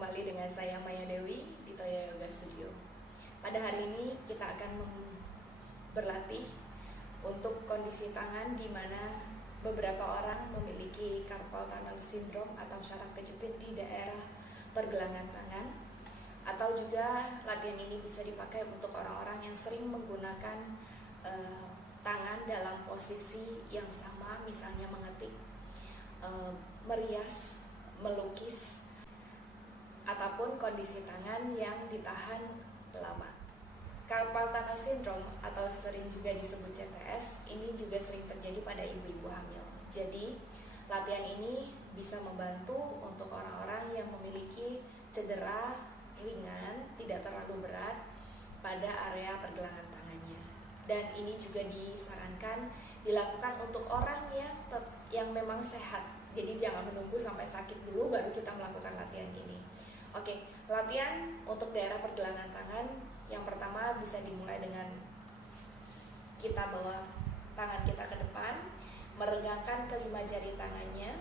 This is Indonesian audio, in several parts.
kembali dengan saya Maya Dewi di Toya Yoga Studio. Pada hari ini kita akan berlatih untuk kondisi tangan di mana beberapa orang memiliki carpal tunnel syndrome atau saraf kejepit di daerah pergelangan tangan, atau juga latihan ini bisa dipakai untuk orang-orang yang sering menggunakan tangan dalam posisi yang sama, misalnya mengetik, merias, melukis, ataupun kondisi tangan yang ditahan lama. Carpal tunnel syndrome atau sering juga disebut CTS ini juga sering terjadi pada ibu-ibu hamil. Jadi latihan ini bisa membantu untuk orang-orang yang memiliki cedera ringan, tidak terlalu berat pada area pergelangan tangannya. Dan ini juga disarankan dilakukan untuk orang yang memang sehat. Jadi jangan menunggu sampai sakit dulu baru kita melakukan latihan ini. Oke, latihan untuk daerah pergelangan tangan yang pertama bisa dimulai dengan kita bawa tangan kita ke depan, meregangkan kelima jari tangannya.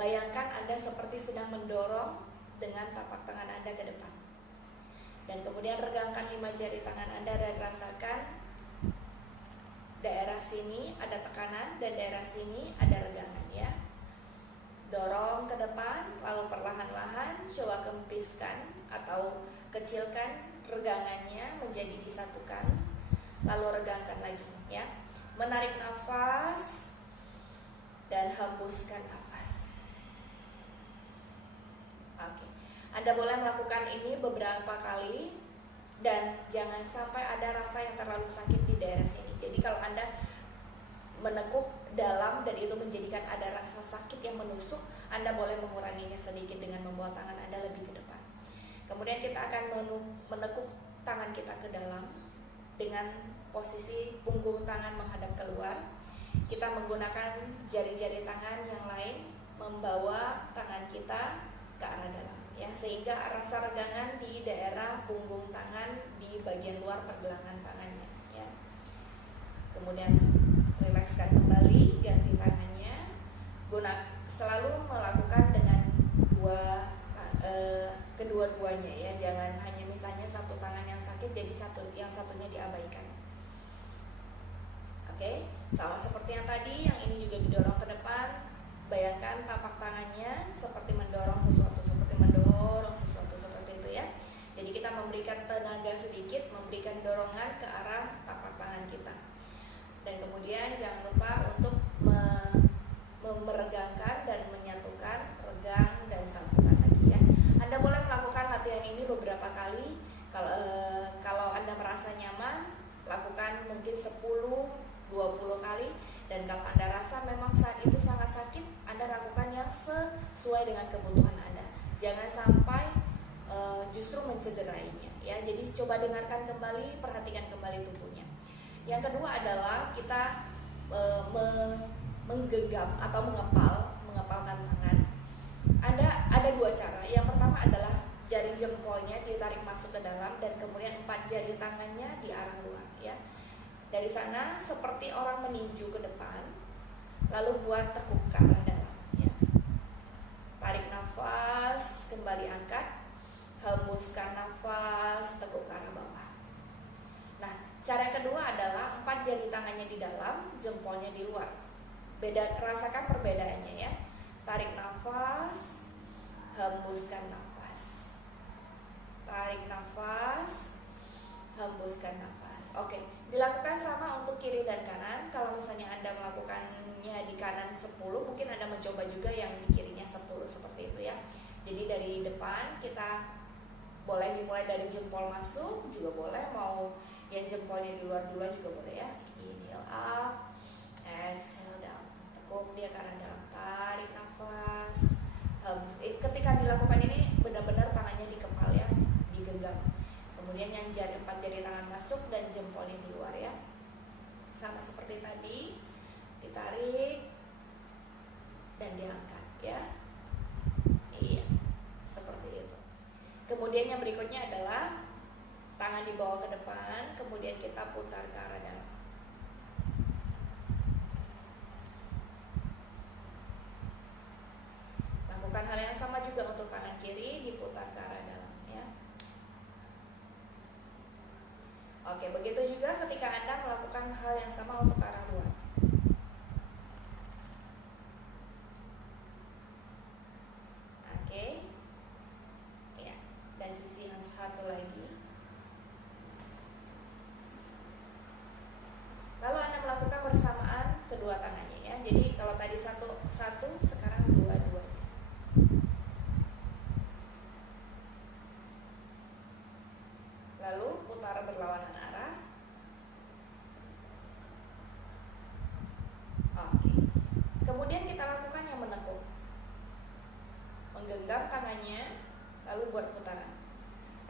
Bayangkan Anda seperti sedang mendorong dengan tapak tangan Anda ke depan. Dan kemudian regangkan 5 jari tangan Anda dan rasakan daerah sini ada tekanan dan daerah sini ada regangan ya. Dorong ke depan, lalu perlahan-lahan coba kempiskan atau kecilkan regangannya menjadi disatukan, lalu regangkan lagi ya. Menarik nafas dan hembuskan nafas. Oke. Anda boleh melakukan ini beberapa kali dan jangan sampai ada rasa yang terlalu sakit di daerah sini. Jadi kalau Anda menekuk dalam dan itu menjadikan ada rasa sakit yang menusuk, Anda boleh menguranginya sedikit dengan membawa tangan Anda lebih ke depan. Kemudian kita akan menekuk tangan kita ke dalam dengan posisi punggung tangan menghadap keluar. Kita menggunakan jari-jari tangan yang lain membawa tangan kita ke arah dalam ya, sehingga rasa regangan di daerah punggung tangan di bagian luar pergelangan tangannya ya. Kemudian rilekskan kembali, ganti tangannya. Selalu melakukan dengan kedua-duanya ya, jangan hanya misalnya satu tangan yang sakit jadi yang satunya diabaikan. Oke, sama seperti yang tadi, yang ini juga didorong ke depan. Bayangkan tapak tangannya seperti mendorong sesuatu seperti itu ya. Jadi kita memberikan tenaga sedikit, memberikan dorongan ke arah tapak tangan kita. Dan kemudian jangan lupa untuk meregangkan dan menyatukan, regang dan satukan lagi ya. Anda boleh melakukan latihan ini beberapa kali. Kalau Anda merasa nyaman, lakukan mungkin 10-20 kali. Dan kalau Anda rasa memang saat itu sangat sakit, Anda lakukan yang sesuai dengan kebutuhan Anda. Jangan sampai justru mencederainya ya. Jadi coba dengarkan kembali, perhatikan kembali tubuhnya. Yang kedua adalah kita menggenggam atau mengepalkan tangan. Ada dua cara. Yang pertama adalah jari jempolnya ditarik masuk ke dalam dan kemudian 4 jari tangannya di arah luar ya. Dari sana seperti orang meninju ke depan, lalu buat tekuk ke arah dalam ya. Tarik nafas, kembali angkat, hembuskan nafas, tekuk ke arah bawah. Nah, cara kedua adalah 4 jari tangannya di dalam, jempolnya di luar. Rasakan perbedaannya ya. Tarik nafas, hembuskan nafas. Tarik nafas, hembuskan nafas. Oke, dilakukan sama untuk kiri dan kanan. Kalau misalnya Anda melakukannya di kanan 10, mungkin Anda mencoba juga yang di kirinya 10 seperti itu ya. Jadi dari depan kita boleh dimulai dari jempol masuk juga boleh, mau yang jempolnya di luar dulu juga boleh ya. Inhale up, exhale down. Tekuk dia ke arah dalam, tarik nafas. Ketika dilakukan ini benar-benar tangannya dikepal ya, digenggam. Kemudian yang 4 jari tangan masuk dan jempolnya di luar ya. Sama seperti tadi, ditarik dan diangkat ya. Iya, seperti itu. Kemudian yang berikutnya adalah tangan dibawa ke depan, kemudian kita putar ke arah dalam. Lakukan hal yang sama juga untuk tangan kiri. Oke, begitu juga ketika Anda melakukan hal yang sama untuk arah luar. Oke. Ya, dan sisi yang satu lagi. Lalu Anda melakukan bersamaan kedua tangannya ya. Jadi kalau tadi satu, sekarang dua-duanya. Lalu putar berlawanan arah. Oke. Kemudian kita lakukan yang menekuk. Menggenggam tangannya, lalu buat putaran.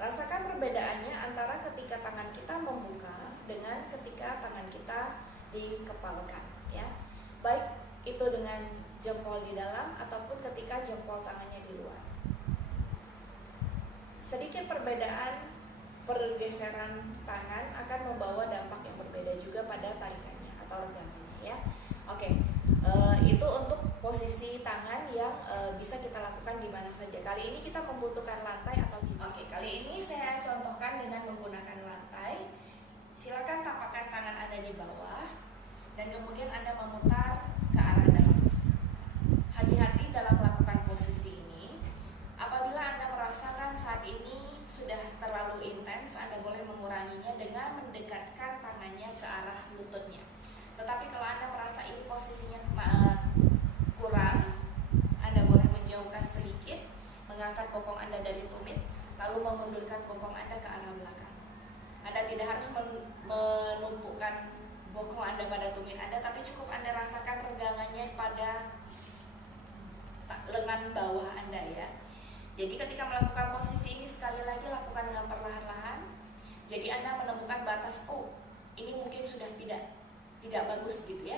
Rasakan perbedaannya antara ketika tangan kita membuka dengan ketika tangan kita dikepalkan ya. Baik itu dengan jempol di dalam ataupun ketika jempol tangannya di luar. Sedikit perbedaan pergeseran tangan akan membawa dampak yang berbeda juga pada tarikannya atau regangannya ya. Oke. Itu untuk posisi tangan yang bisa kita lakukan di mana saja. Kali ini kita membutuhkan lantai atau Oke, kali ini saya contohkan dengan menggunakan lantai. Silakan tapakkan tangan Anda di bawah dan kemudian Anda memutar ke arah dalam. Hati-hati dalam melakukan posisi ini. Apabila Anda merasakan saat ini sudah terlalu intens, Anda boleh menguranginya dengan mendekatkan tangannya ke arah lututnya. Tetapi kalau Anda merasa ini posisinya kurang, Anda boleh menjauhkan sedikit, mengangkat bokong Anda dari tumit, lalu memundurkan bokong Anda ke arah belakang. Anda tidak harus menumpukan bokong Anda pada tumit Anda, tapi cukup Anda rasakan regangannya pada lengan bawah Anda ya. Jadi ketika melakukan posisi ini sekali lagi lakukan dengan perlahan-lahan. Jadi Anda menemukan batas, oh ini mungkin sudah tidak bagus gitu ya.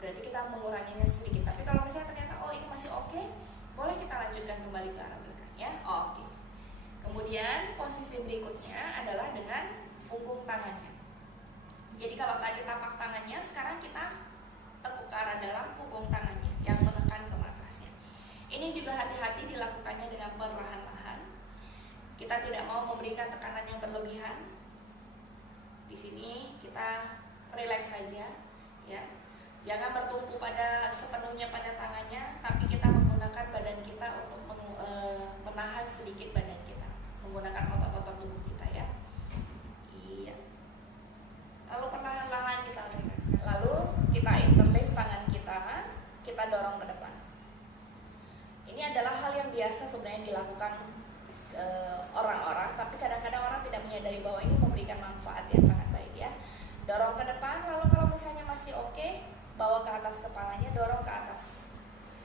Berarti kita menguranginya sedikit. Tapi kalau misalnya ternyata oh ini masih oke, boleh kita lanjutkan kembali ke arah belakang ya. Oke. Kemudian posisi berikutnya adalah dengan punggung tangannya. Jadi kalau tadi tapak tangannya, sekarang kita tekuk ke arah dalam punggung tangannya yang menekan ke matrasnya. Ini juga hati-hati dilakukannya dengan perlahan-lahan. Kita tidak mau memberikan tekanan yang berlebihan. Di sini kita relax saja ya. Jangan bertumpu sepenuhnya pada tangannya, tapi kita menggunakan badan kita untuk menahan sedikit badan kita, menggunakan otot-otot tubuh kita ya. Iya. Lalu perlahan-lahan kita relax. Lalu kita interlace tangan kita dorong ke depan. Ini adalah hal yang biasa sebenarnya dilakukan orang-orang, tapi kadang-kadang orang tidak menyadari bahwa ini memberikan manfaat yang sangat baik ya. Dorong ke depan, lalu kalau misalnya masih oke, bawa ke atas kepalanya, dorong ke atas.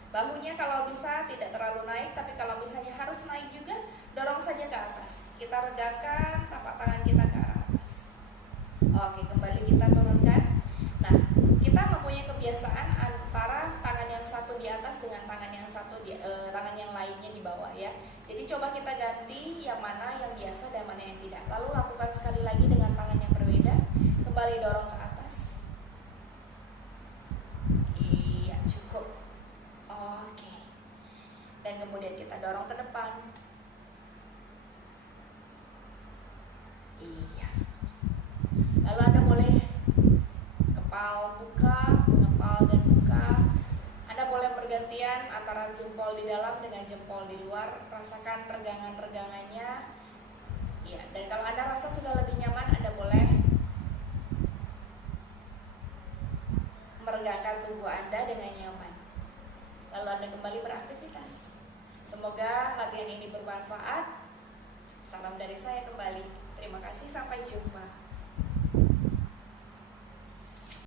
Bahunya kalau bisa tidak terlalu naik, tapi kalau misalnya harus naik juga, dorong saja ke atas. Kita regangkan tapak tangan kita ke arah atas. Oke, kembali kita turunkan. Nah, kita mempunyai kebiasaan antara tangan yang satu di atas dengan tangan yang lainnya di bawah ya. Jadi coba kita ganti yang mana yang biasa dan mana yang tidak. Lalu lakukan sekali lagi dengan tangan yang berbeda. Kembali dorong ke atas. Iya, cukup. Oke. Dan kemudian kita dorong ke depan. Iya. Lalu Anda boleh kepal buka, mengepal dan buka. Anda boleh bergantian antara jempol di dalam dengan jempol di luar. Rasakan regangan-regangannya. Iya, dan kalau Anda rasa sudah lebih nyaman, Anda boleh meregangkan tubuh Anda dengan nyaman. Lalu Anda kembali beraktivitas. Semoga latihan ini bermanfaat. Salam dari saya kembali. Terima kasih, sampai jumpa.